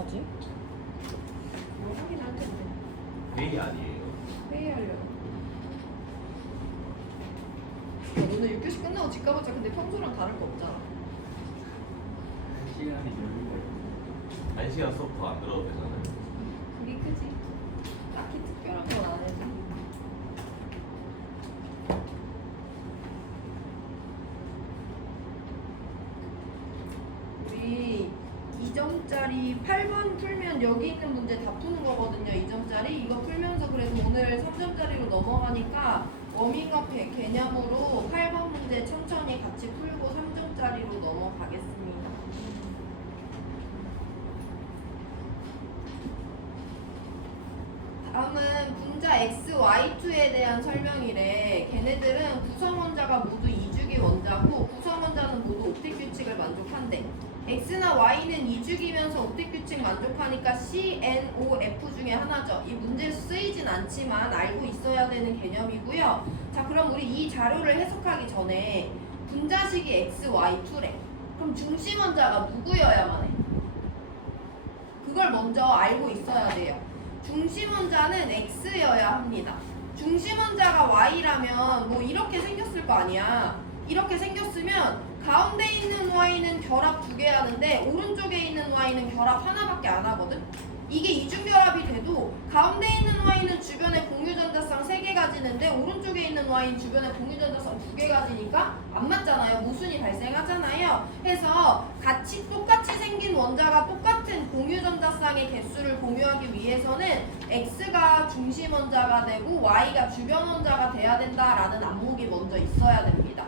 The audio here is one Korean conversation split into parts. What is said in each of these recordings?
하지? 뭐 하긴 할 텐데. 회의 아니에요. 회의하려고. 야, 너는 6교시 끝나고 집 가봤자 근데 평소랑 다를 거 없잖아. 한 시간이 여유가 있고. 한 시간 수업 더 안 들어도 되잖아요. 그게 크지. 딱히 특별한 건 안 해도. 우리 2점짜리 8번 풀면 여기 있는 문제 다 푸는 거거든요. 2점짜리. 이거 풀면서 그래도 오늘 3점짜리로 넘어가니까 워밍업 개념으로 8번 문제 천천히 같이 풀고 3점짜리로 넘어가겠습니다. 다음은 분자 XY2에 대한 설명이래. 걔네들은 구성원자가 모두 이주기 원자고 구성원자는 모두 옵틱 규칙을 만족한대. X나 Y는 이주기면서 옵틱 규칙 만족하니까 CNOF 중에 하나죠. 이 문제에 쓰이진 않지만 알고 있어야 되는 개념이고요. 자, 그럼 우리 이 자료를 해석하기 전에 분자식이 XY2래. 그럼 중심원자가 누구여야만 해? 그걸 먼저 알고 있어야 돼요. 중심원자는 X여야 합니다. 중심원자가 Y라면 뭐 이렇게 생겼을 거 아니야. 이렇게 생겼으면 가운데 있는 Y는 결합 2개 하는데 오른쪽에 있는 Y는 결합 하나밖에 안 하거든. 이게 이중결합이 돼도 가운데 있는 Y는 주변에 공유전자쌍 3개 가지는데 오른쪽에 있는 Y는 주변에 공유전자쌍 2개 가지니까 안 맞잖아요. 모순이 발생하잖아요. 해서 똑같이 생긴 원자가 똑같은 공유전자쌍의 개수를 공유하기 위해서는 X가 중심원자가 되고 Y가 주변원자가 돼야 된다라는 안목이 먼저 있어야 됩니다.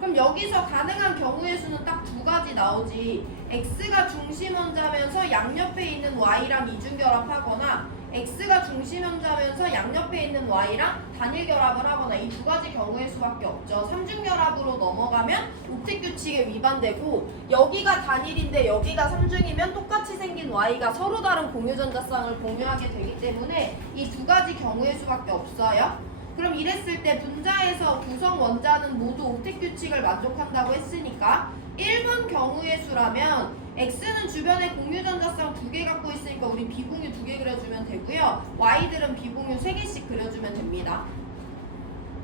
그럼 여기서 가능한 경우의 수는 딱 2가지 나오지. X가 중심원자면서 양옆에 있는 Y랑 이중결합하거나 X가 중심원자면서 양옆에 있는 Y랑 단일결합을 하거나 이 2가지 경우의 수밖에 없죠. 삼중결합으로 넘어가면 옵틱 규칙에 위반되고 여기가 단일인데 여기가 삼중이면 똑같이 생긴 Y가 서로 다른 공유전자쌍을 공유하게 되기 때문에 이 2가지 경우의 수밖에 없어요. 그럼 이랬을 때 분자에서 구성 원자는 모두 옵틱 규칙을 만족한다고 했으니까 1번 경우의 수라면 X는 주변에 공유전자쌍 2개 갖고 있으니까 우리 비공유 2개 그려주면 되고요. Y들은 비공유 3개씩 그려주면 됩니다.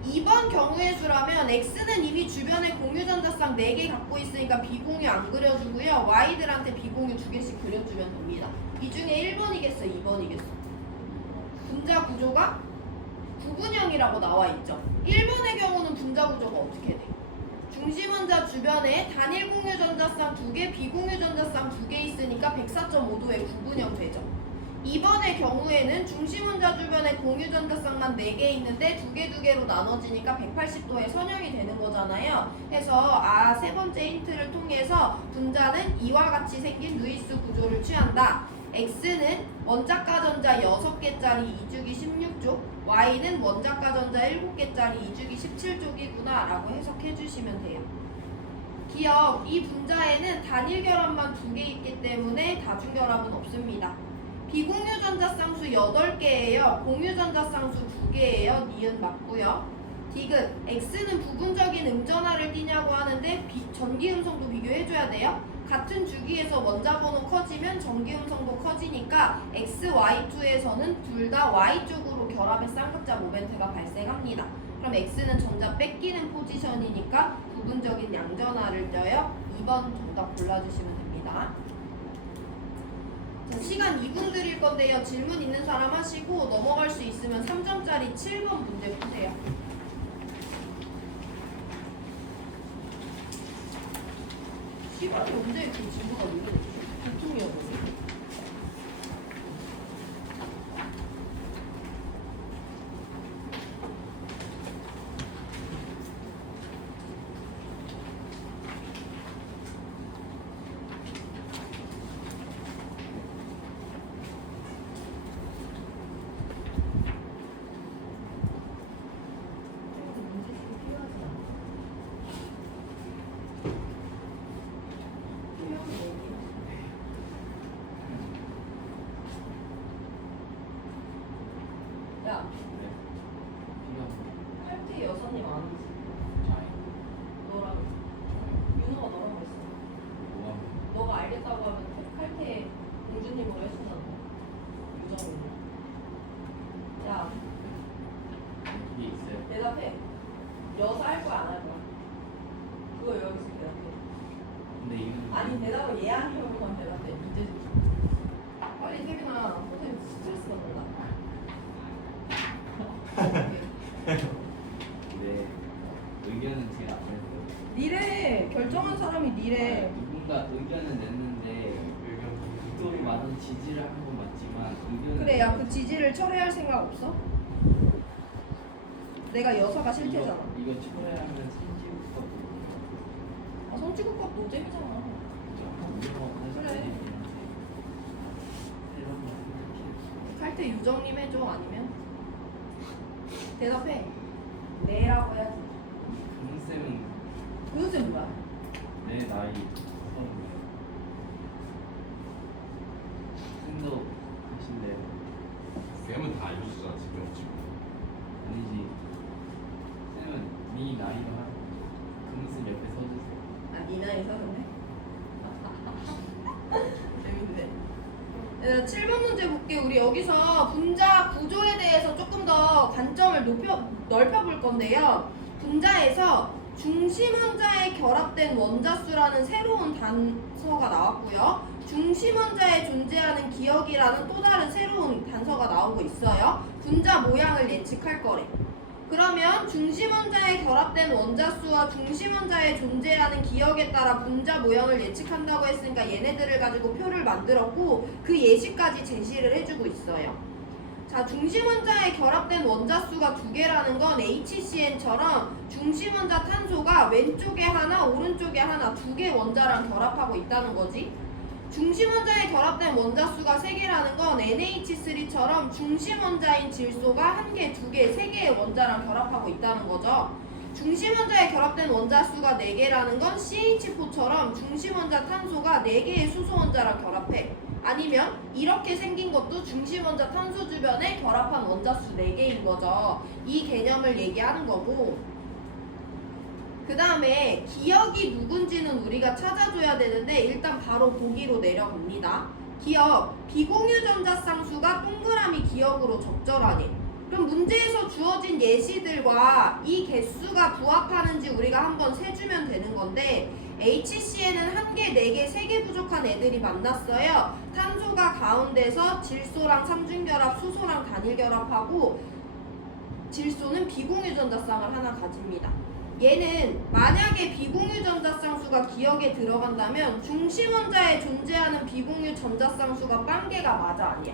2번 경우의 수라면 X는 이미 주변에 공유전자쌍 4개 갖고 있으니까 비공유 안 그려주고요. Y들한테 비공유 2개씩 그려주면 됩니다. 이 중에 1번이겠어, 2번이겠어? 분자 구조가 구분형이라고 나와 있죠. 1번의 경우는 분자 구조가 어떻게 돼? 중심원자 주변에 단일 공유전자쌍 2개, 비공유전자쌍 2개 있으니까 104.5도의 구분형 되죠. 2번의 경우에는 중심원자 주변에 공유전자쌍만 4개 있는데 2개로 나눠지니까 180도의 선형이 되는 거잖아요. 해서 세 번째 힌트를 통해서 분자는 이와 같이 생긴 루이스 구조를 취한다. X는 원자가 전자 6개짜리 2주기 16쪽, Y는 원자가 전자 7개짜리 2주기 17쪽이구나 라고 해석해 주시면 돼요. 기억, 이 분자에는 단일 결합만 2개 있기 때문에 다중결합은 없습니다. 비공유 전자쌍수 8개예요. 공유 전자쌍수 2개예요. 니은 맞고요. 디귿, X는 부분적인 음전하를 띠냐고 하는데 전기음성도 비교해줘야 돼요. 같은 주기에서 원자 번호 커지면 전기음성도 커지니까 XY2에서는 둘 다 Y쪽으로 결합의 쌍극자 모멘트가 발생합니다. 그럼 X는 전자 뺏기는 포지션이니까 부분적인 양전하를 떼요. 2번 정답 골라주시면 됩니다. 자, 시간 2분 드릴 건데요. 질문 있는 사람 하시고 넘어갈 수 있으면 3점짜리 7번 문제 푸세요. 시간이 언제 그 친구가 누구지? 보통이었거든. 야, 칼퇴 여사님 아니지? 너랑 윤호가 너랑 했어. 너가 알겠다고 하면 칼퇴 공주님으로 했어. 나는 지지를 한 건 맞지만 의견은 그래, 야, 그 지지를 철회할 생각 없어? 내가 여사가 싫대잖아. 이거 철회하면 생지국가 아, 성취국밥 노잼이잖아. 그래. 칼퇴 유정님 해줘, 아니면? 대답해. 네라고 해야지. 금쌤은 그것은 뭐야? 내 나이 30. 쌤도 하실래요? 쌤은 다 알려주잖아 지금 지금. 아니지. 쌤은 네 나이로 하고 금쌤 옆에 서주세요. 아, 니 나이 서른네? 재밌네. 7번 문제 볼게. 우리 여기서 분자 구조에 대해서 조금 더 관점을 넓혀볼 건데요. 분자에서 중심원자에 결합된 원자수라는 새로운 단서가 나왔고요. 중심원자에 존재하는 기억이라는 또 다른 새로운 단서가 나오고 있어요. 분자 모양을 예측할 거래. 그러면 중심원자에 결합된 원자수와 중심원자에 존재하는 기억에 따라 분자 모형을 예측한다고 했으니까 얘네들을 가지고 표를 만들었고 그 예시까지 제시를 해주고 있어요. 자, 중심원자에 결합된 원자수가 두 개라는 건 HCn처럼 중심원자 탄소가 왼쪽에 하나, 오른쪽에 하나 두 개 원자랑 결합하고 있다는 거지. 중심원자에 결합된 원자수가 3개라는 건 NH3처럼 중심원자인 질소가 1개, 2개, 3개의 원자랑 결합하고 있다는 거죠. 중심원자에 결합된 원자수가 4개라는 건 CH4처럼 중심원자 탄소가 4개의 수소원자랑 결합해. 아니면 이렇게 생긴 것도 중심원자 탄소 주변에 결합한 원자수 4개인 거죠. 이 개념을 얘기하는 거고, 그 다음에 기억이 누군지는 우리가 찾아줘야 되는데 일단 바로 보기로 내려갑니다. 기억, 비공유전자쌍수가 동그라미 기억으로 적절하니. 그럼 문제에서 주어진 예시들과 이 개수가 부합하는지 우리가 한번 세주면 되는 건데 HCn은 1개, 4개, 3개 부족한 애들이 만났어요. 탄소가 가운데서 질소랑 삼중결합, 수소랑 단일결합하고 질소는 비공유전자쌍을 하나 가집니다. 얘는 만약에 비공유전자쌍수가 기억에 들어간다면 중심원자에 존재하는 비공유전자쌍수가 빵개가 맞아 아니야?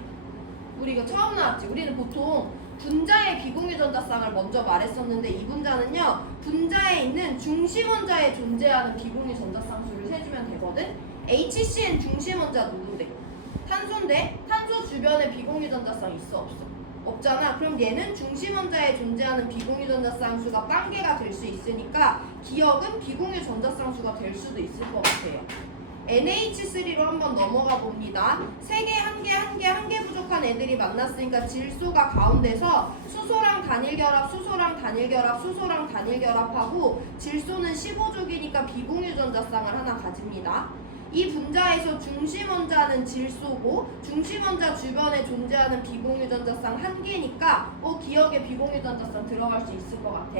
우리 이거 처음 나왔지? 우리는 보통 분자의 비공유전자쌍을 먼저 말했었는데 이 분자는요 분자에 있는 중심원자에 존재하는 비공유전자쌍수를 세주면 되거든? HCN 중심원자 누군데? 탄소인데 탄소 주변에 비공유전자쌍 있어 없어? 없잖아. 그럼 얘는 중심원자에 존재하는 비공유전자쌍수가 빵개가 될 수 있으니까 기억은 비공유전자쌍수가 될 수도 있을 것 같아요. NH3로 한번 넘어가 봅니다. 3개, 1개 부족한 애들이 만났으니까 질소가 가운데서 수소랑 단일결합, 수소랑 단일결합, 수소랑 단일결합하고 질소는 15족이니까 비공유전자쌍을 하나 가집니다. 이 분자에서 중심원자는 질소고 중심원자 주변에 존재하는 비공유전자쌍 1개니까 기억에 비공유전자쌍 들어갈 수 있을 것 같아.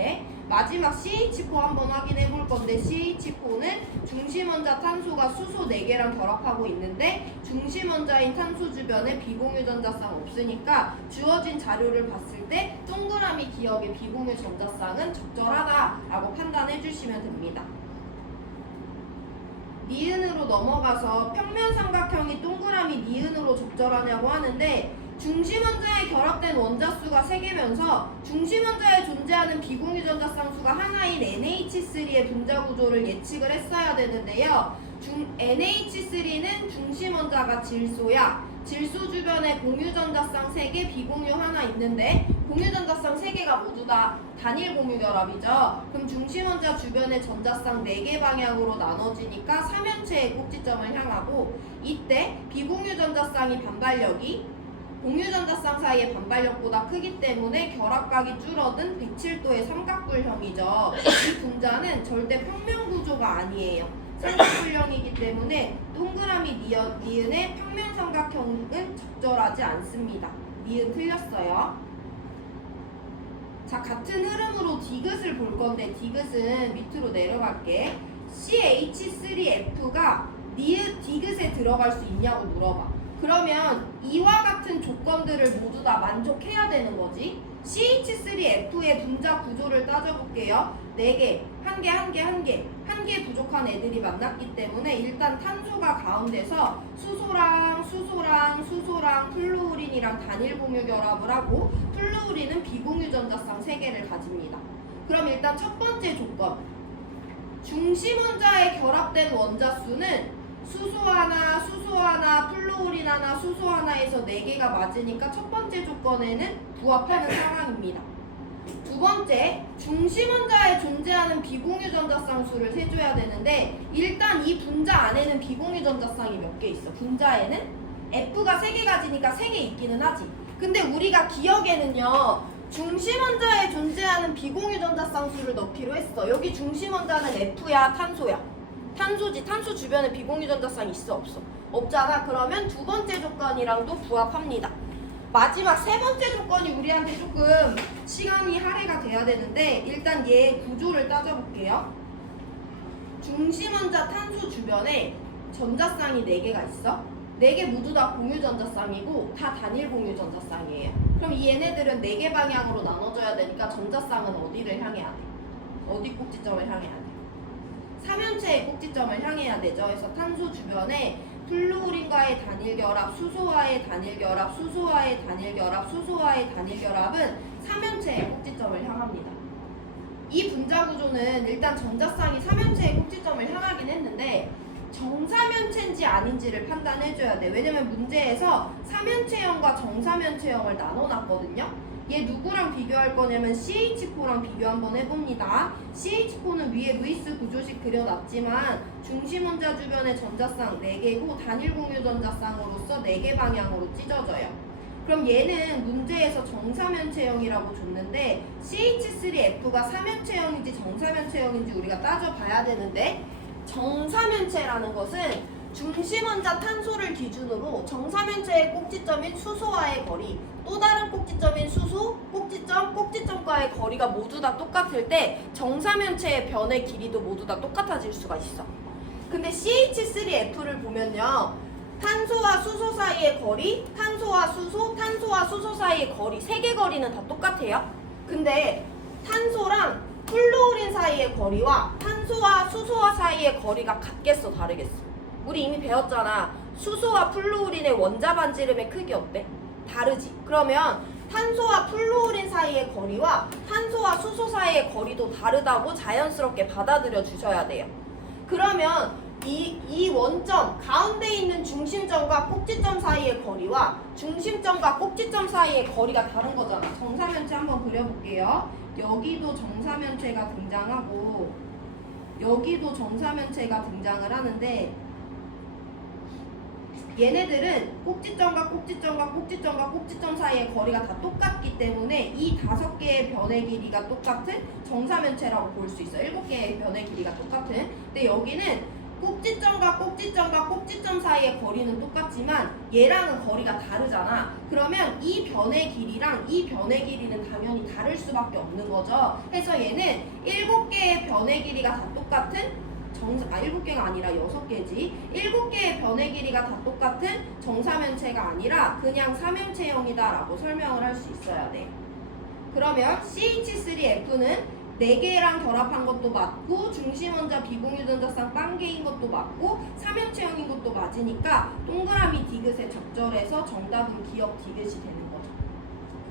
마지막 CH4 한번 확인해 볼 건데 CH4는 중심원자 탄소가 수소 4개랑 결합하고 있는데 중심원자인 탄소 주변에 비공유전자쌍 없으니까 주어진 자료를 봤을 때 동그라미 기억의 비공유전자쌍은 적절하다라고 판단해 주시면 됩니다. 니은으로 넘어가서 평면 삼각형이 동그라미 니은으로 적절하냐고 하는데 중심원자에 결합된 원자수가 3개면서 중심원자에 존재하는 비공유전자쌍수가 하나인 NH3의 분자 구조를 예측을 했어야 되는데요. NH3는 중심원자가 질소야. 질소 주변에 공유전자쌍 3개, 비공유 하나 있는데 공유전자쌍 3개가 모두 다 단일 공유결합이죠. 그럼 중심원자 주변에 전자쌍 4개 방향으로 나눠지니까 3면체의 꼭지점을 향하고 이때 비공유전자쌍이 반발력이 공유전자쌍 사이의 반발력보다 크기 때문에 결합각이 줄어든 107도의 삼각뿔형이죠. 이 분자는 절대 평면 구조가 아니에요. 삼각뿔형이기 때문에 동그라미 니은의 평면 삼각형은 적절하지 않습니다. 니은 틀렸어요. 자, 같은 흐름으로 디귿을 볼 건데 디귿은 밑으로 내려갈게. CH3F가 디귿에 들어갈 수 있냐고 물어봐. 그러면 이와 같은 조건들을 모두 다 만족해야 되는 거지. CH3F의 분자 구조를 따져볼게요. 4개, 1개 부족한 애들이 만났기 때문에 일단 탄소가 가운데서 수소랑 플루오린이랑 단일 공유 결합을 하고 플루오린은 비공유 전자쌍 3개를 가집니다. 그럼 일단 첫 번째 조건. 중심 원자에 결합된 원자 수는 수소 하나, 플루오린 하나, 수소 하나에서 4개가 맞으니까 첫 번째 조건에는 부합하는 상황입니다. 두 번째, 중심 원자에 존재하는 비공유 전자쌍 수를 세줘야 되는데 일단 이 분자 안에는 비공유 전자쌍이 몇 개 있어. 분자에는 F가 3개 가지니까 3개 있기는 하지. 근데 우리가 기억에는요, 중심 원자에 존재하는 비공유 전자쌍 수를 넣기로 했어. 여기 중심 원자는 F야, 탄소야? 탄소지. 탄소 주변에 비공유 전자쌍 있어, 없어? 없잖아. 그러면 두 번째 조건이랑도 부합합니다. 마지막 세 번째 조건이 우리한테 조금 시간이 할애가 돼야 되는데 일단 얘 구조를 따져볼게요. 중심 원자 탄소 주변에 전자쌍이 4개가 있어. 4개 모두 다 공유 전자쌍이고 다 단일 공유 전자쌍이에요. 그럼 이 얘네들은 4개 방향으로 나눠져야 되니까 전자쌍은 어디를 향해야 돼? 어디 꼭지점을 향해야 돼? 삼연체의 꼭지점을 향해야 되죠. 그래서 탄소 주변에 플루오린과의 단일 결합, 수소와의 단일 결합, 수소와의 단일 결합, 수소와의 단일 결합은 삼연체의 꼭지점을 향합니다. 이 분자 구조는 일단 전자쌍이 삼연체의 꼭지점을 향하긴 했는데 정삼연체인지 아닌지를 판단해줘야 돼. 왜냐면 문제에서 삼연체형과 정삼연체형을 나눠놨거든요. 얘 누구랑 비교할 거냐면 CH4랑 비교 한번 해봅니다. CH4는 위에 루이스 구조식 그려놨지만 중심 원자 주변의 전자쌍 4개고 단일 공유 전자쌍으로서 4개 방향으로 찢어져요. 그럼 얘는 문제에서 정삼연체형이라고 줬는데 CH3F가 삼연체형인지 정삼연체형인지 우리가 따져봐야 되는데 정삼연체라는 것은 중심 원자 탄소를 기준으로 정삼연체의 꼭지점인 수소와의 거리, 또 다른 꼭지점인 수소, 꼭지점과의 거리가 모두 다 똑같을 때 정삼연체의 변의 길이도 모두 다 똑같아질 수가 있어. 근데 CH3F를 보면요, 탄소와 수소 사이의 거리, 탄소와 수소 사이의 거리, 3개 거리는 다 똑같아요. 근데 탄소랑 플루오린 사이의 거리와 탄소와 수소와 사이의 거리가 같겠어, 다르겠어? 우리 이미 배웠잖아. 수소와 플루오린의 원자 반지름의 크기 어때? 다르지. 그러면 탄소와 플루오린 사이의 거리와 탄소와 수소 사이의 거리도 다르다고 자연스럽게 받아들여 주셔야 돼요. 그러면 이 원점 가운데 있는 중심점과 꼭지점 사이의 거리와 중심점과 꼭지점 사이의 거리가 다른 거잖아. 정사면체 한번 그려볼게요. 여기도 정사면체가 등장하고 여기도 정사면체가 등장을 하는데 얘네들은 꼭지점과 꼭지점 사이의 거리가 다 똑같기 때문에 이 5개의 변의 길이가 똑같은 정사면체라고 볼 수 있어. 7개의 변의 길이가 똑같은. 근데 여기는 꼭지점과 꼭지점 사이의 거리는 똑같지만 얘랑은 거리가 다르잖아. 그러면 이 변의 길이랑 이 변의 길이는 당연히 다를 수밖에 없는 거죠. 그래서 얘는 7개의 변의 길이가 다 똑같은 7개가 아니라 6개지. 7개의 변의 길이가 다 똑같은 정사면체가 아니라 그냥 삼연체형이다라고 설명을 할 수 있어야 돼. 그러면 CH3F는 4개랑 결합한 것도 맞고 중심원자 비공유 전자쌍 빵개인 것도 맞고 삼연체형인 것도 맞으니까 동그라미 디귿에 적절해서 정답은 기억 디귿이 되는 거죠.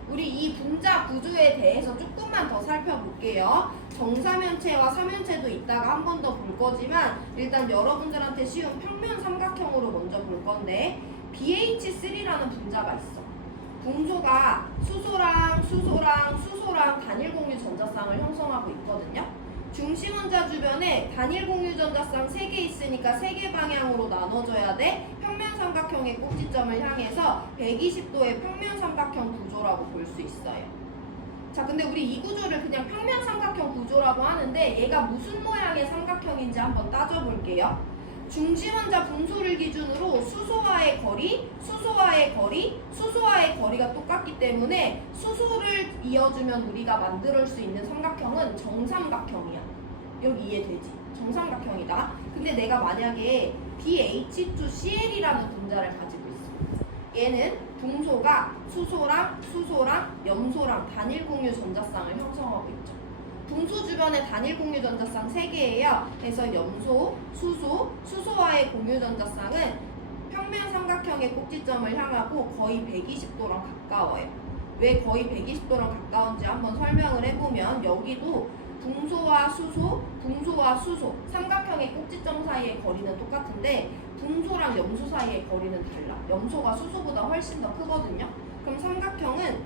우리 이 분자 구조에 대해서 조금만 더 살펴볼게요. 정삼연체와 삼연체도 이따가 한 번 더 볼 거지만 일단 여러분들한테 쉬운 평면 삼각형으로 먼저 볼 건데 BH3라는 분자가 있어. 분소가 수소랑 단일 공유 전자쌍을 형성하고 있거든요. 중심 원자 주변에 단일 공유 전자쌍 3개 있으니까 3개 방향으로 나눠져야 돼. 평면 삼각형의 꼭지점을 향해서 120도의 평면 삼각형 구조라고 볼 수 있어요. 자, 근데 우리 이 구조를 그냥 평면 삼각형 구조라고 하는데 얘가 무슨 모양의 삼각형인지 한번 따져볼게요. 중심 원자 분소를 기준으로 수소와의 거리가 똑같기 때문에 수소를 이어주면 우리가 만들 수 있는 삼각형은 정삼각형이야. 여기 이해되지? 정삼각형이다. 근데 내가 만약에 BH2Cl이라는 분자를 가지고 있어. 얘는 분소가 수소랑 염소랑 단일 공유 전자쌍을 형성하고 있죠. 분소 주변에 단일 공유 전자쌍 3개예요. 그래서 염소, 수소와의 공유 전자쌍은 평면 삼각형의 꼭지점을 향하고 거의 120도랑 가까워요. 왜 거의 120도랑 가까운지 한번 설명을 해보면 여기도 붕소와 수소, 삼각형의 꼭지점 사이의 거리는 똑같은데 붕소랑 염소 사이의 거리는 달라. 염소가 수소보다 훨씬 더 크거든요. 그럼 삼각형은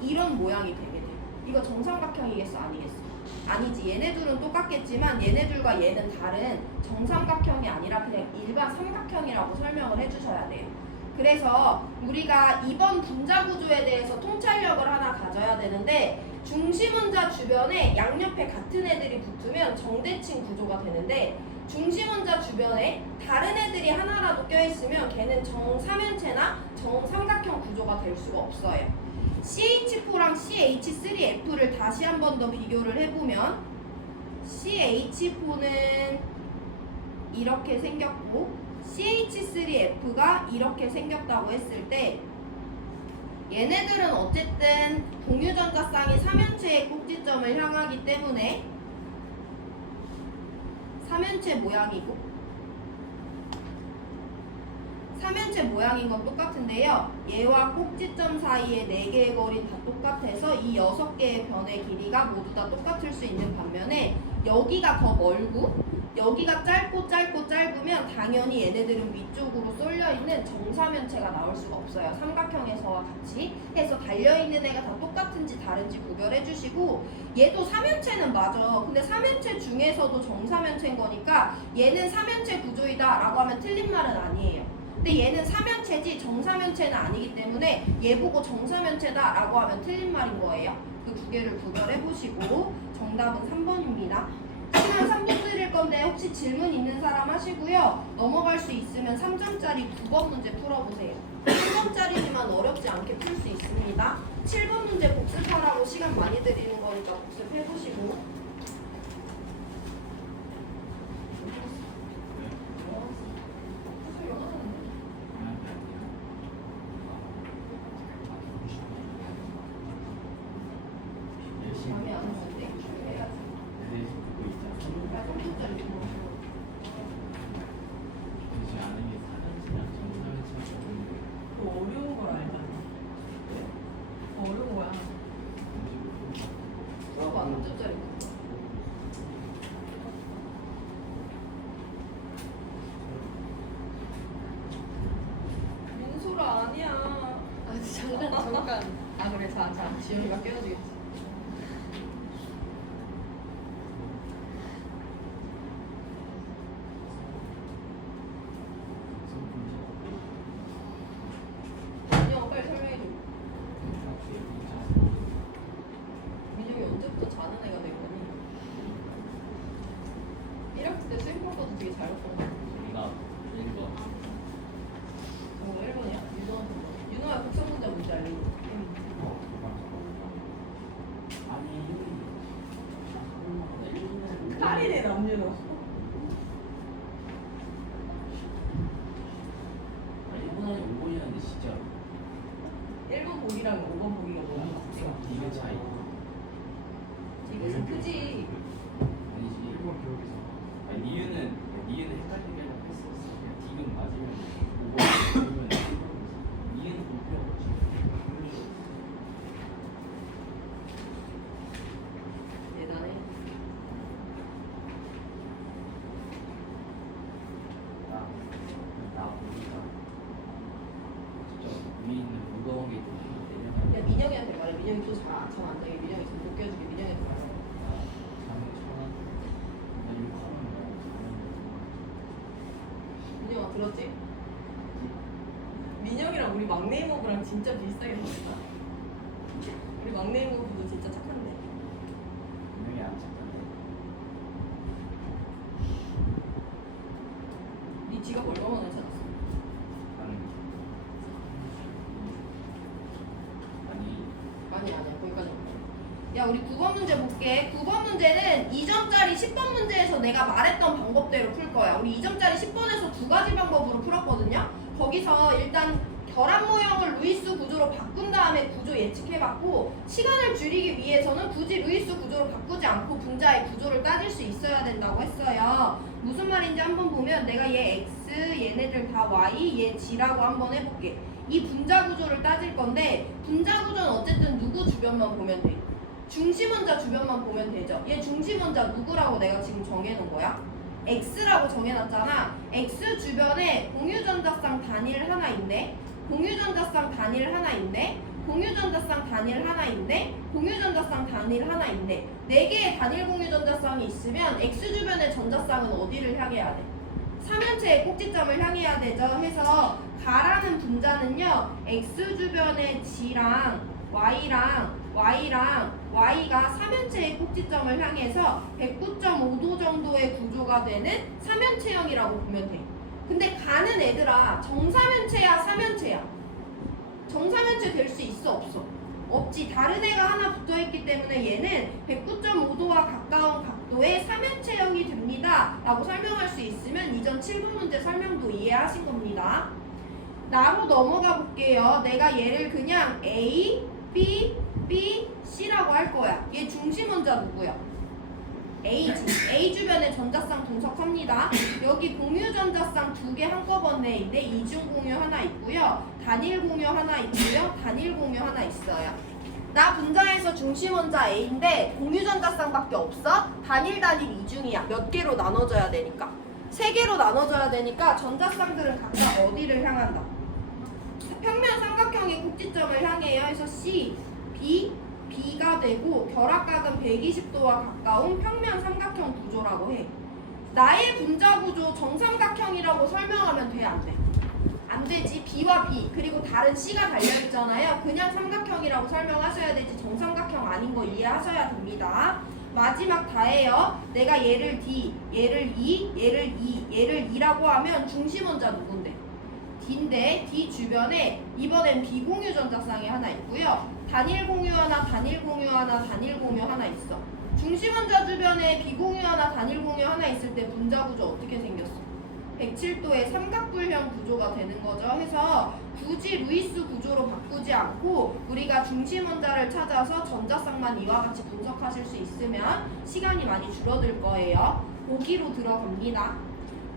이런 모양이 되게 돼요. 이거 정삼각형이겠어? 아니겠어? 아니지. 얘네들은 똑같겠지만 얘네들과 얘는 다른 정삼각형이 아니라 그냥 일반 삼각형이라고 설명을 해주셔야 돼요. 그래서 우리가 이번 분자 구조에 대해서 통찰력을 하나 가져야 되는데 중심원자 주변에 양옆에 같은 애들이 붙으면 정대칭 구조가 되는데 중심원자 주변에 다른 애들이 하나라도 껴있으면 걔는 정삼면체나 정삼각형 구조가 될 수가 없어요. CH4랑 CH3F를 다시 한 번 더 비교를 해보면 CH4는 이렇게 생겼고 CH3F가 이렇게 생겼다고 했을 때 얘네들은 어쨌든 공유전자쌍이 삼연체의 꼭지점을 향하기 때문에 삼연체 모양이고 삼연체 모양인 건 똑같은데요. 얘와 꼭지점 사이의 4개의 거리는 다 똑같아서 이 6개의 변의 길이가 모두 다 똑같을 수 있는 반면에 여기가 더 멀고 여기가 짧으면 당연히 얘네들은 위쪽으로 쏠려있는 정사면체가 나올 수가 없어요. 삼각형에서와 같이 해서 달려있는 애가 다 똑같은지 다른지 구별해 주시고 얘도 삼연체는 맞아. 근데 삼연체 중에서도 정사면체인 거니까 얘는 삼연체 구조이다 라고 하면 틀린 말은 아니에요. 근데 얘는 삼연체지 정사면체는 아니기 때문에 얘 보고 정사면체다 라고 하면 틀린 말인 거예요. 그 두 개를 구별해 보시고 정답은 3번입니다. 시간 3분 드릴 건데 혹시 질문 있는 사람 하시고요. 넘어갈 수 있으면 3점짜리 9번 문제 풀어보세요. 3점짜리지만 어렵지 않게 풀 수 있습니다. 7번 문제 복습하라고 시간 많이 드리는 거니까 복습해보시고. 열심히 안 오는데 해야지. 대신 듣고 있잖아. 3점짜리 그렇지 않은 게 사전치랑 정사면치랑 그 어려운 걸 알잖아. 어려운 거야. 풀어봐. 3점짜리 민소라 아니야. 아, 잠깐. 아, 그래, 자. 지연이가 깨워주겠지. 민영아 빨리 설명해줘. 민영이 언제부터 자는 애가 된 거니? 1학기 때 쌤퍼거도 되게 잘했던 거. 우리가 1번 어 1번이야? 윤호야 국성 문제 뭔지 알려? 칼이네, 남준호. 일본어는 5번이었는데 진짜 1번 보기랑 5번 보기가 뭐야? 이게 차이 이거 좀 크지? 아니지 1번 기억에서 아니 니은은 헷갈리게 하려고 했었어 그냥 디귿 맞으면 5번 아니면 니은 볼 필요 없지 대단해. 나 보니까 진짜 위에 있는 무거운 게 좀 내려가는 야 민영이한테 말해. 민영이 또잠안 자게 민영이 좀 묶여주게. 민영이한테 말해. 민영아 들었지? 민영이랑 우리 막내 이모부랑 진짜 비슷하게 생겼다. 우리 막내 이모부도 진짜 착한데. 분명히 안 찾던데 네 지갑 얼마만에 찾았어? 아니야 거기까지 올게. 야 우리 9번 문제 볼게. 9번 문제는 2점짜리 10번 문제에서 내가 말했던 방법대로 풀 거야. 우리 2점짜리 10번에서 2가지 방법으로 풀었거든요. 거기서 일단 결합 모형을 루이스 구조로 바꾼 다음에 구조 예측해봤고 시간을 줄이기 위해서는 굳이 루이스 구조로 바꾸지 않고 분자의 구조를 따질 수 있어야 된다고 했어요. 무슨 말인지 한번 보면 내가 얘 x, 얘네들 다 y, 얘 g라고 한번 해볼게. 이 분자 구조를 따질 건데 분자 구조는 어쨌든 누구 주변만 보면 돼? 중심 원자 주변만 보면 되죠. 얘 중심 원자 누구라고 내가 지금 정해놓은 거야? x라고 정해놨잖아. x 주변에 공유전자쌍 단일 하나 있네. 공유전자쌍 단일 하나 있네. 공유전자쌍 단일 하나 있네. 공유전자쌍 단일 하나 있네. 4개의 단일 공유전자쌍이 있으면 x 주변의 전자쌍은 어디를 향해야 돼? 3면체의 꼭지점을 향해야 되죠. 해서 가라는 분자는요, x 주변의 g랑 y랑 y가 3면체의 꼭지점을 향해서 109.5도 정도의 구조가 되는 3면체형이라고 보면 돼. 근데 가는 애들아, 정사면체야 3면체야? 정사면체 될 수 있어 없어? 없지. 다른 애가 하나 붙어있기 때문에 얘는 109.5도와 가까운 각도의 3면체형이 됩니다 라고 설명할 수 있으면 이전 7번 문제 설명도 이해하신 겁니다. 나로 넘어가 볼게요. 내가 얘를 그냥 A, B, B, C라고 할 거야. 얘 중심 원자 누구야? A 주변에 전자쌍 분석합니다. 여기 공유 전자쌍 2개 한꺼번에 있는데 이중 공유 하나 있고요. 단일 공유 하나 있고요. 단일 공유 하나 있어요. 나 분자에서 중심 원자 A인데 공유 전자쌍밖에 없어? 단일 이중이야. 몇 개로 나눠져야 되니까? 3개로 나눠져야 되니까 전자쌍들은 각각 어디를 향한다? 평면 삼각형의 꼭지점을 향해요. 해서 C, B, B가 되고 결합각은 120도와 가까운 평면 삼각형 구조라고 해. 나의 분자 구조 정삼각형이라고 설명하면 돼, 안 돼? 안 되지. B와 B 그리고 다른 C가 달려있잖아요. 그냥 삼각형이라고 설명하셔야 되지 정삼각형 아닌 거 이해하셔야 됩니다. 마지막 다예요. 내가 얘를 D, 얘를 E, 얘를 E, 얘를 E라고 하면 중심 원자 누군데? D인데 D 주변에 이번엔 비공유 전자쌍이 하나 있고요. 단일 공유 하나, 단일 공유 하나, 단일 공유 하나 있어. 중심 원자 주변에 비공유 하나, 단일 공유 하나 있을 때 분자 구조 어떻게 생겼어? 107도의 삼각불형 구조가 되는 거죠. 해서 굳이 루이스 구조로 바꾸지 않고 우리가 중심 원자를 찾아서 전자쌍만 이와 같이 분석하실 수 있으면 시간이 많이 줄어들 거예요. 보기로 들어갑니다.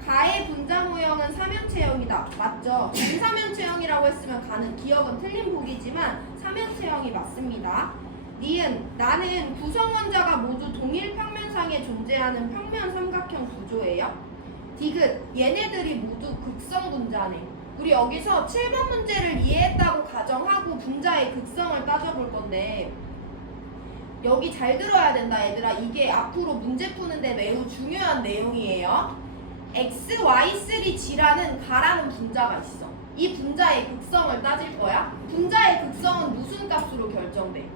가의 분자 모형은 3면체형이다. 맞죠? 정사면체형이라고 했으면 가는 기억은 틀린 보기지만 3면체형이 맞습니다. 니은 나는 구성 원자가 모두 동일 평면상에 존재하는 평면 삼각형 구조예요. 디귿 얘네들이 모두 극성 분자네. 우리 여기서 7번 문제를 이해했다고 가정하고 분자의 극성을 따져볼 건데 여기 잘 들어야 된다 얘들아. 이게 앞으로 문제 푸는데 매우 중요한 내용이에요. XY3G라는 가라는 분자가 있어. 이 분자의 극성을 따질 거야. 분자의 극성은 무슨 값으로 결정돼?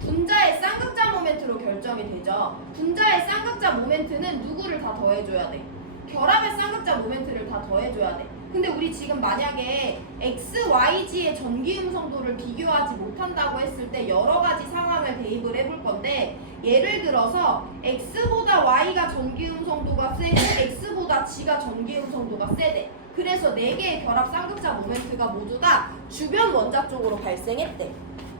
분자의 쌍극자 모멘트로 결정이 되죠. 분자의 쌍극자 모멘트는 누구를 다 더해줘야 돼? 결합의 쌍극자 모멘트를 다 더해줘야 돼. 근데 우리 지금 만약에 XYG의 전기음성도를 비교하지 못한다고 했을 때 여러 가지 상황을 대입을 해볼 건데 예를 들어서 X보다 Y가 전기음성도가 세고 X보다 G가 전기음성도가 세대. 그래서 4개의 결합 쌍극자 모멘트가 모두 다 주변 원자 쪽으로 발생했대.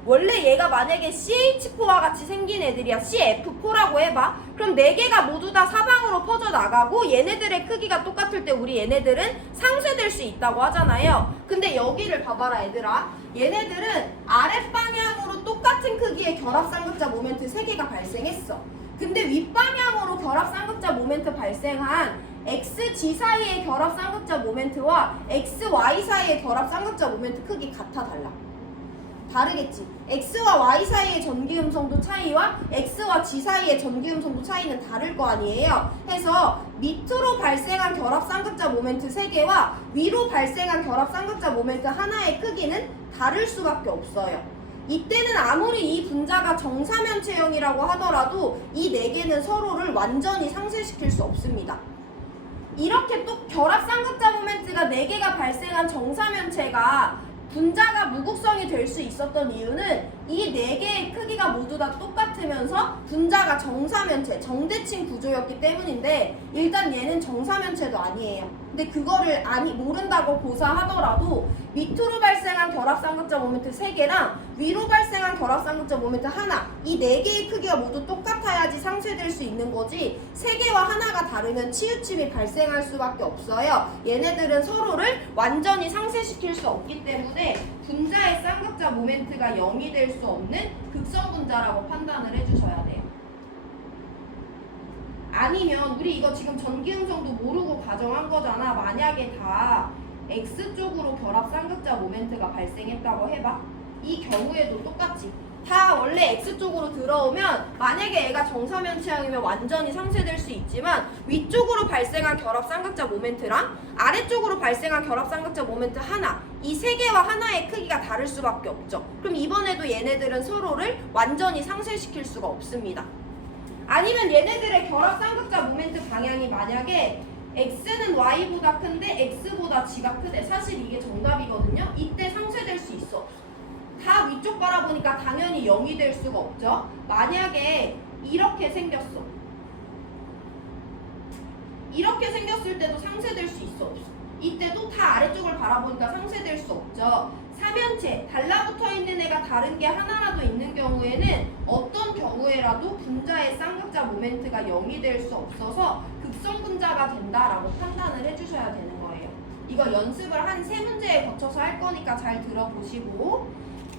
원래 얘가 만약에 CH4와 같이 생긴 애들이야. CF4라고 해봐. 그럼 4개가 모두 다 사방으로 퍼져나가고 얘네들의 크기가 똑같을 때 우리 얘네들은 상쇄될 수 있다고 하잖아요. 근데 여기를 봐봐라 얘들아. 얘네들은 아랫방향으로 똑같은 크기의 결합쌍극자 모멘트 3개가 발생했어. 근데 윗방향으로 결합쌍극자 모멘트 발생한 XG 사이의 결합쌍극자 모멘트와 XY 사이의 결합쌍극자 모멘트 크기 같아 달라? 다르겠지. X와 Y 사이의 전기음성도 차이와 X와 G 사이의 전기음성도 차이는 다를 거 아니에요. 해서 밑으로 발생한 결합쌍극자 모멘트 3개와 위로 발생한 결합쌍극자 모멘트 하나의 크기는 다를 수밖에 없어요. 이때는 아무리 이 분자가 정사면체형이라고 하더라도 이 4개는 서로를 완전히 상쇄시킬 수 없습니다. 이렇게 또 결합쌍극자 모멘트가 4개가 발생한 정사면체가 분자가 무극성이 될 수 있었던 이유는 이 4개의 크기가 모두 다 똑같으면서 분자가 정사면체, 정대칭 구조였기 때문인데 일단 얘는 정사면체도 아니에요. 근데 그거를 모른다고 고사하더라도 밑으로 발생한 결합삼각자 모멘트 3개랑 위로 발생한 결합삼각자 모멘트 하나, 이 4개의 크기가 모두 똑같아야지 상쇄될 수 있는 거지 3개와 하나가 다르면 치우침이 발생할 수밖에 없어요. 얘네들은 서로를 완전히 상쇄시킬 수 없기 때문에 분자의 쌍극자 모멘트가 0이 될 수 없는 극성 분자라고 판단을 해주셔야 돼요. 아니면 우리 이거 지금 전기응성도 모르고 가정한 거잖아. 만약에 다 X쪽으로 결합 쌍극자 모멘트가 발생했다고 해봐. 이 경우에도 똑같지. 다 원래 X쪽으로 들어오면 만약에 얘가 정사면체형이면 완전히 상쇄될 수 있지만 위쪽으로 발생한 결합 쌍극자 모멘트랑 아래쪽으로 발생한 결합 쌍극자 모멘트 하나, 이 3개와 하나의 크기가 다를 수밖에 없죠. 그럼 이번에도 얘네들은 서로를 완전히 상쇄시킬 수가 없습니다. 아니면 얘네들의 결합 쌍극자 모멘트 방향이 만약에 x는 y보다 큰데 x보다 g가 크대. 사실 이게 정답이거든요. 이때 상쇄될 수 있어. 다 위쪽 바라보니까 당연히 0이 될 수가 없죠. 만약에 이렇게 생겼어. 이렇게 생겼을 때도 상쇄될 수 있어 없어? 이때도 다 아래쪽을 바라보니까 상쇄될 수 없죠. 사면체, 달라붙어 있는 애가 다른 게 하나라도 있는 경우에는 어떤 경우에라도 분자의 쌍극자 모멘트가 0이 될 수 없어서 극성 분자가 된다라고 판단을 해주셔야 되는 거예요. 이거 연습을 한 3문제에 거쳐서 할 거니까 잘 들어보시고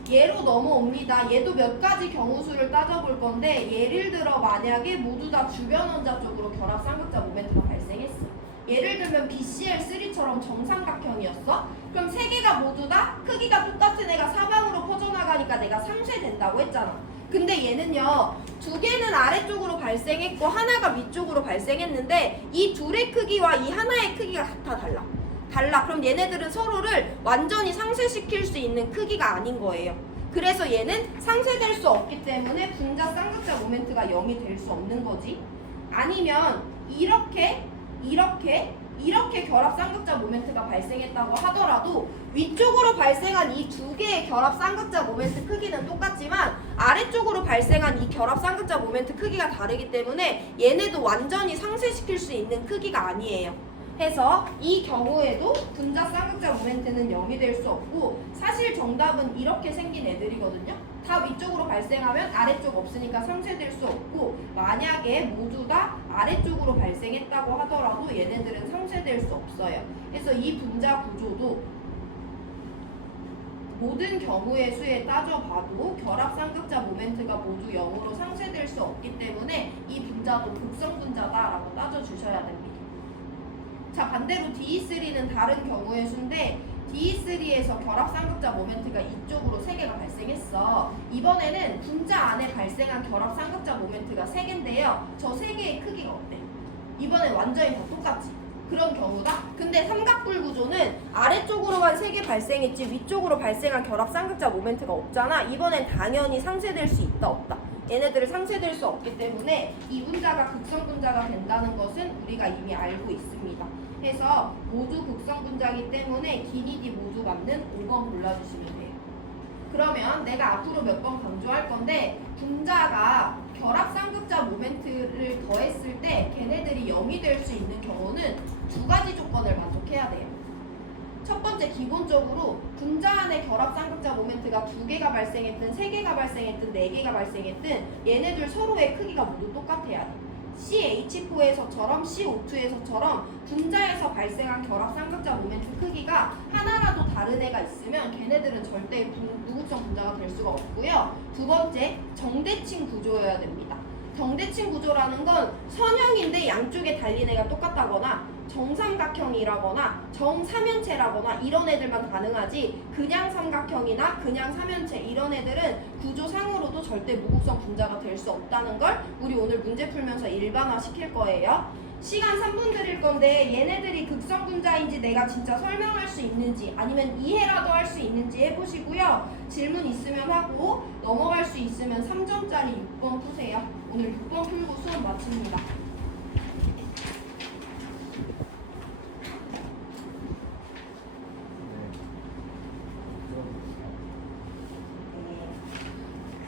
얘로 넘어옵니다. 얘도 몇 가지 경우수를 따져볼 건데 예를 들어 만약에 모두 다 주변 원자 쪽으로 결합 쌍극자 모멘트가 발생했어. 예를 들면 BCl3처럼 정삼각형이었어? 그럼 3개가 모두 다 크기가 똑같은 애가 사방으로 퍼져나가니까 내가 상쇄된다고 했잖아. 근데 얘는요 2개는 아래쪽으로 발생했고 하나가 위쪽으로 발생했는데 이 둘의 크기와 이 하나의 크기가 다 달라. 그럼 얘네들은 서로를 완전히 상쇄시킬 수 있는 크기가 아닌 거예요. 그래서 얘는 상쇄될 수 없기 때문에 분자 쌍극자 모멘트가 0이 될 수 없는 거지. 아니면 이렇게 결합 쌍극자 모멘트가 발생했다고 하더라도 위쪽으로 발생한 이 2개의 결합 쌍극자 모멘트 크기는 똑같지만 아래쪽으로 발생한 이 결합 쌍극자 모멘트 크기가 다르기 때문에 얘네도 완전히 상쇄시킬 수 있는 크기가 아니에요. 해서 이 경우에도 분자 쌍극자 모멘트는 0이 될 수 없고 사실 정답은 이렇게 생긴 애들이거든요. 다 위쪽으로 발생하면 아래쪽 없으니까 상쇄될 수 없고 만약에 모두 다 아래쪽으로 발생했다고 하더라도 얘네들은 상쇄될 수 없어요. 그래서 이 분자 구조도 모든 경우의 수에 따져봐도 결합 쌍극자 모멘트가 모두 0으로 상쇄될 수 없기 때문에 이 분자도 극성 분자다라고 따져주셔야 됩니다. 자, 반대로 DE3는 다른 경우의 수인데 DE3에서 결합 쌍극자 모멘트가 이쪽으로 3개가 발생했어. 이번에는 분자 안에 발생한 결합 쌍극자 모멘트가 3개인데요. 저 3개의 크기가 어때? 이번엔 완전히 다 똑같지? 그런 경우다? 근데 삼각불 구조는 아래쪽으로만 3개 발생했지 위쪽으로 발생한 결합 쌍극자 모멘트가 없잖아. 이번엔 당연히 상쇄될 수 있다 없다? 얘네들을 상쇄될 수 없기 때문에 이 분자가 극성 분자가 된다는 것은 우리가 이미 알고 있습니다. 해서 모두 극성 분자이기 때문에 기니디 모두 맞는 5번 골라주시면 돼요. 그러면 내가 앞으로 몇 번 강조할 건데 분자가 결합 쌍극자 모멘트를 더했을 때 걔네들이 0이 될 수 있는 경우는 2가지 조건을 만족해야 돼요. 첫 번째, 기본적으로 분자 안에 결합 쌍극자 모멘트가 2개가 발생했든 3개가 발생했든 4개가 발생했든 얘네들 서로의 크기가 모두 똑같아야 돼. CH4에서처럼 CO2에서처럼 분자에서 발생한 결합 쌍극자 모멘트 크기가 하나라도 다른 애가 있으면 걔네들은 절대 무극성 분자가 될 수가 없고요. 두 번째, 정대칭 구조여야 됩니다. 정대칭 구조라는 건 선형인데 양쪽에 달린 애가 똑같다거나 정삼각형이라거나 정사면체라거나 이런 애들만 가능하지 그냥 삼각형이나 그냥 사면체 이런 애들은 구조상으로도 절대 무극성 분자가 될 수 없다는 걸 우리 오늘 문제 풀면서 일반화 시킬 거예요. 시간 3분 드릴 건데 얘네들이 극성 분자인지 내가 진짜 설명할 수 있는지 아니면 이해라도 할 수 있는지 해보시고요. 질문 있으면 하고 넘어갈 수 있으면 3점짜리 6번 푸세요. 오늘 6번 풀고 수업 마칩니다.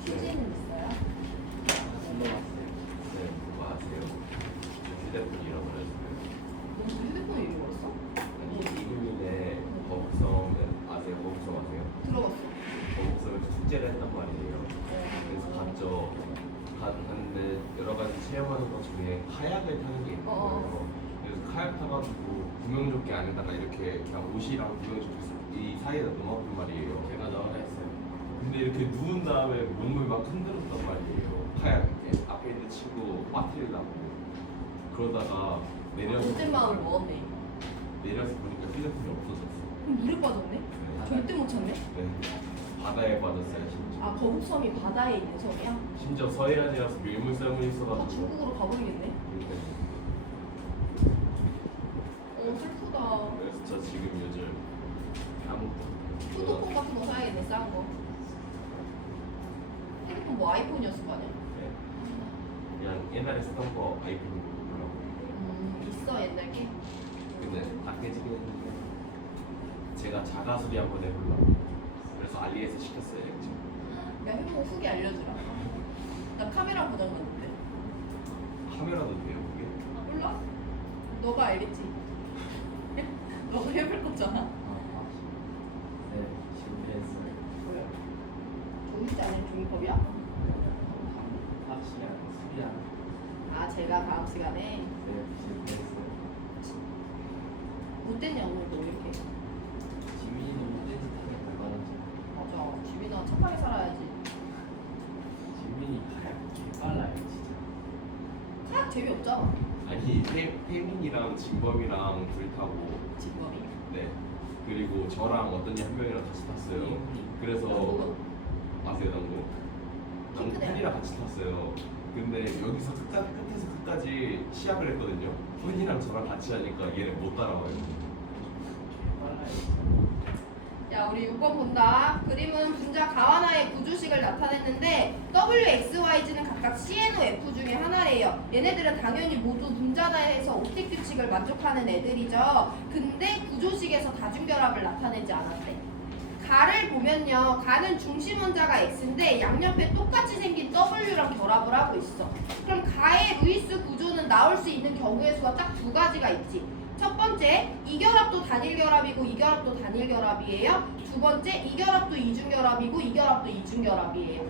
휴지는 있어요? 네, 그거 아세요? 휴대폰 잃어버렸어요. 너 휴대폰 잃어버렸어? 아니, 이금인의 거북성은 아세요? 거북성 아세요? 들어봤어. 취재를 했단 말이에요. 그래서 갔는데 여러 가지 체험하는 것 중에 카약을 타는 게 있는 거예요. 그래서 카약 타가지고 구명조끼 안에다가 이렇게 그냥 옷이랑 구명조끼 이 사이에다 넣어놨단 말이에요. 제가 넣으라 했어요. 근데 이렇게 누운 다음에 몸을 막 흔들었단 말이에요. 카약 이렇게 앞에 있는 친구 빠뜨리려고 그러다가 내려서 못된 마음을 먹었네. 내려서 보니까 휴대폰이 없어졌어. 그럼 물에 빠졌네? 네. 절대 못 찾네? 네. 바다에 빠졌어요 심지어. 아 거북섬이 바다에 있는 섬이야? 심지어 서해안이라서 밀물썰물이 있어가지고. 중국으로 가버리겠네? 그러니까. 슬프다. 그래서 저 지금 요즘 아무것도 휴대폰 같은 거 사야겠네, 싼 거. 핸드폰 뭐 아이폰이었을 거 아니야? 네. 그냥 옛날에 쓰던 거 아이폰으로 보려고. 있어, 옛날 게. 근데 안 깨지긴 했는데 제가 자가 수리 한번 해보려고. 그래서 알리에서 시켰어요. 야, 해보고 후기 알려주라. 나 카메라 고장 났는데. 카메라도 돼요 그게? 아, 몰라? 너가 알겠지? 너가 해볼 거잖아. 네, 준비했어요. 뭐야? 종이지 아니면 종이컵이야? 학시야, 수리야. 아, 제가 다음 시간에 네, 준비했어요. 못됐냐, 오늘도 이렇게. 지민이 너무 떼짓하게 밟아놨죠. 맞아. 집이나 착하게 살아야지. 지민이 가야 빨라요, 진짜. 카약 재미없잖아. 아니 태민이랑 진범이랑 둘 타고 집밥이. 네 그리고 저랑 어떤 한 명이랑 같이 탔어요. 그래서 아세요 당구? 팬이랑 같이 탔어요. 근데 여기서 끝에서 끝까지 시합을 했거든요. 팬이랑 저랑 같이 하니까 얘는 못 따라와요. 빨라요. 자, 우리 6번 본다. 그림은 분자 가와나의 구조식을 나타냈는데 W, X, Y, 는 각각 CNO, F 중에 하나래요. 얘네들은 당연히 모두 분자다해서 옵틱 규칙을 만족하는 애들이죠. 근데 구조식에서 다중결합을 나타내지 않았대. 가를 보면요. 가는 중심 원자가 X인데 양옆에 똑같이 생긴 W랑 결합을 하고 있어. 그럼 가의 루이스 구조는 나올 수 있는 경우의 수가 딱 두 가지가 있지. 첫 번째, 이 결합도 단일 결합이고 이 결합도 단일 결합이에요. 두 번째, 이 결합도 이중 결합이고 이 결합도 이중 결합이에요.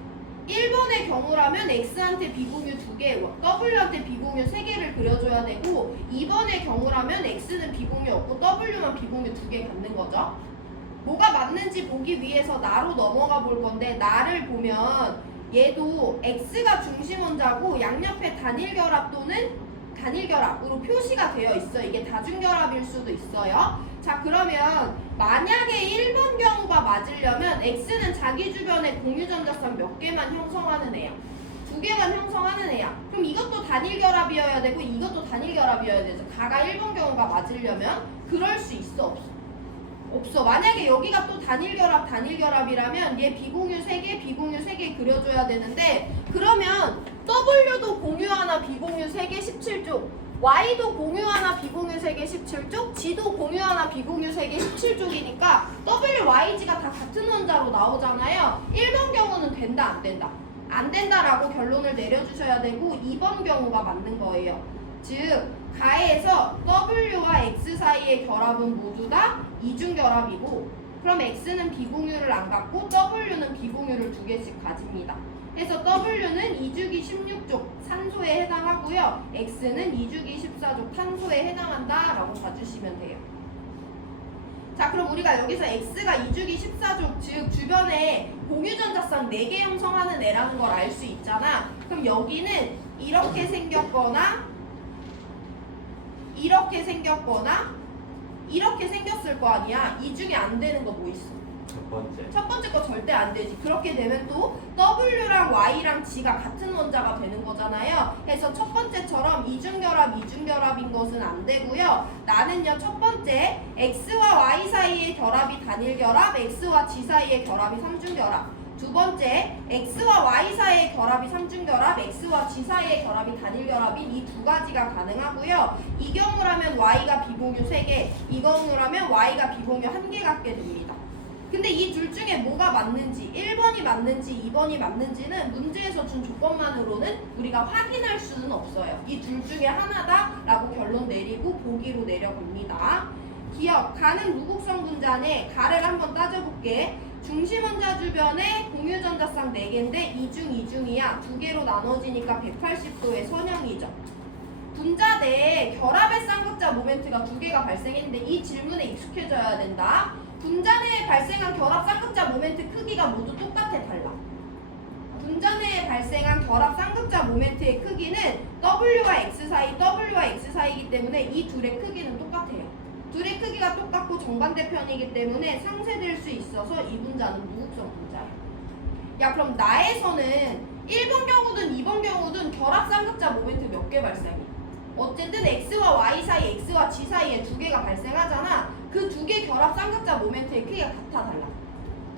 1번의 경우라면 X한테 비공유 2개, W한테 비공유 3개를 그려줘야 되고 2번의 경우라면 X는 비공유 없고 W만 비공유 2개 갖는 거죠. 뭐가 맞는지 보기 위해서 나로 넘어가 볼 건데 나를 보면 얘도 X가 중심 원자고 양옆에 단일 결합 또는 단일 결합으로 표시가 되어 있어. 이게 다중 결합일 수도 있어요. 자, 그러면 만약에 1번 경우가 맞으려면 X는 자기 주변에 공유 전자쌍 몇 개만 형성하는 애야. 2개만 형성하는 애야. 그럼 이것도 단일 결합이어야 되고 이것도 단일 결합이어야 되죠. 가가 1번 경우가 맞으려면 그럴 수 있어, 없어? 없어. 만약에 여기가 또 단일 결합이라면 얘 비공유 3개, 비공유 3개 그려줘야 되는데 그러면 W도 공유 하나, 비공유 3개 17쪽, Y도 공유 하나, 비공유 3개 17쪽, G도 공유 하나, 비공유 3개 17쪽이니까 W, YG가 다 같은 원자로 나오잖아요. 1번 경우는 된다, 안 된다? 안 된다라고 결론을 내려주셔야 되고 2번 경우가 맞는 거예요. 즉 가에서 W와 X 사이의 결합은 모두 다 이중결합이고 그럼 X는 비공유를 안 갖고 W는 비공유를 2개씩 가집니다. 그래서 W는 2주기 16족 산소에 해당하고요. X는 2주기 14족 탄소에 해당한다 라고 봐주시면 돼요. 자, 그럼 우리가 여기서 X가 2주기 14족 즉 주변에 공유전자쌍 4개 형성하는 애라는 걸 알 수 있잖아. 그럼 여기는 이렇게 생겼거나 이렇게 생겼거나 이렇게 생겼을 거 아니야. 이 중에 안 되는 거 뭐 있어? 첫 번째. 첫 번째 거 절대 안 되지. 그렇게 되면 또 W랑 Y랑 G가 같은 원자가 되는 거잖아요. 그래서 첫 번째처럼 이중결합인 것은 안 되고요. 나는요, 첫 번째 X와 Y 사이의 결합이 단일결합, X와 G 사이의 결합이 삼중결합. 두 번째, X와 Y 사이의 결합이 삼중결합, X와 G 사이의 결합이 단일결합인 이 두 가지가 가능하고요. 이 경우라면 Y가 비공유 3개, 이 경우라면 Y가 비공유 1개 갖게 됩니다. 근데 이 둘 중에 뭐가 맞는지, 1번이 맞는지 2번이 맞는지는 문제에서 준 조건만으로는 우리가 확인할 수는 없어요. 이 둘 중에 하나다라고 결론 내리고 보기로 내려봅니다. 기억, 가는 무곡성 분자네. 가를 한번 따져볼게. 중심 원자 주변에 공유 전자쌍 4개인데 이중이야. 2개로 나눠지니까 180도의 선형이죠. 분자 내에 결합의 쌍극자 모멘트가 2개가 발생했는데 이 질문에 익숙해져야 된다. 분자 내에 발생한 결합 쌍극자 모멘트 크기가 모두 똑같아, 달라. 분자 내에 발생한 결합 쌍극자 모멘트의 크기는 W와 X 사이이기 때문에 이 둘의 크기는 똑같아요. 둘의 크기가 똑같고 정반대편이기 때문에 상쇄될 수 있어서 이 분자는 무극성 분자예요. 야, 그럼 나에서는 1번 경우든 2번 경우든 결합 쌍극자 모멘트 몇 개 발생해? 어쨌든 X와 Y 사이, X와 G 사이에 2개가 발생하잖아. 그 2개 결합 쌍극자 모멘트의 크기가 같아, 달라?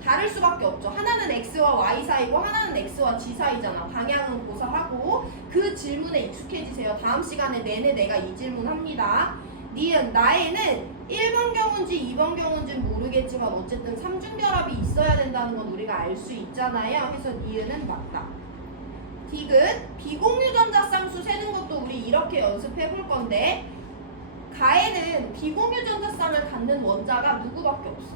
다를 수밖에 없죠. 하나는 X와 Y 사이고 하나는 X와 G 사이잖아. 방향은 고사하고. 그 질문에 익숙해지세요. 다음 시간에 내내 내가 이 질문 합니다. 니은 나에는 1번 경우인지 2번 경우인지는 모르겠지만 어쨌든 삼중결합이 있어야 된다는 건 우리가 알 수 있잖아요. 그래서 니은은 맞다. 디귿 비공유 전자쌍수 세는 것도 우리 이렇게 연습해 볼 건데 가에는 비공유 전자쌍을 갖는 원자가 누구밖에 없어?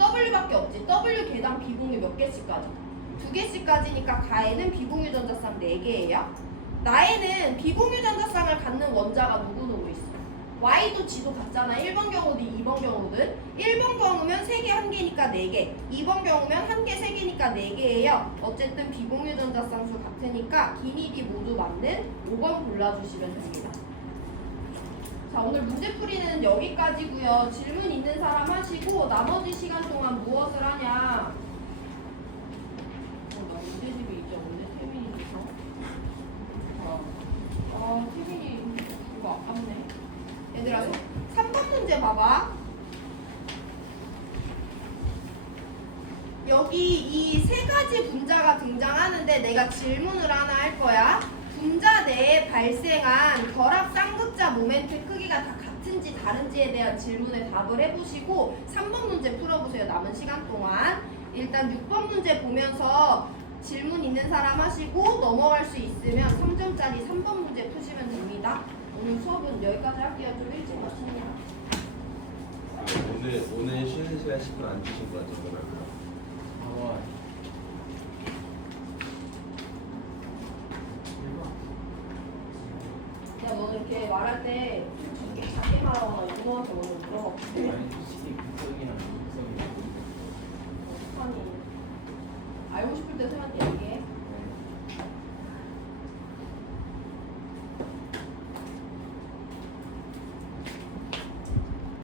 W밖에 없지. W 개당 비공유 몇 개씩까지? 2개씩까지니까 가에는 비공유 전자쌍 4개예요. 나에는 비공유 전자쌍을 갖는 원자가 누구 있어? Y도 G도 같잖아. 1번 경우든 2번 경우든. 1번 경우면 3개 1개니까 4개. 2번 경우면 1개 3개니까 4개예요. 어쨌든 비공유 전자쌍수 같으니까 기니디 모두 맞는 5번 골라주시면 됩니다. 자, 오늘 문제풀이는 여기까지고요. 질문 있는 사람 하시고 나머지 시간 동안 무엇을 하냐. 나 문제집이 이제 언제 태민이 줘서? 태민이 이거 아깝네. 얘들아, 3번 문제 봐봐. 여기 이 3가지 분자가 등장하는데 내가 질문을 하나 할 거야. 분자 내에 발생한 결합 쌍극자 모멘트 크기가 다 같은지 다른지에 대한 질문에 답을 해보시고 3번 문제 풀어보세요. 남은 시간 동안. 일단 6번 문제 보면서 질문 있는 사람 하시고 넘어갈 수 있으면 3점짜리 3번 문제 푸시면 됩니다. 오늘 수업은 여기까지 할게요. 좀 일찍 마치냐. 오늘 쉬는 시간 10분 안 주신 거 같죠? 봐봐. 야, 너 이렇게 말할 때 작게 말하거나 유머한테 오늘 물어봐. 아니 솔직히 극성이랑 무극성이랑 아니, 알고 싶을 때 생각해 얘기해.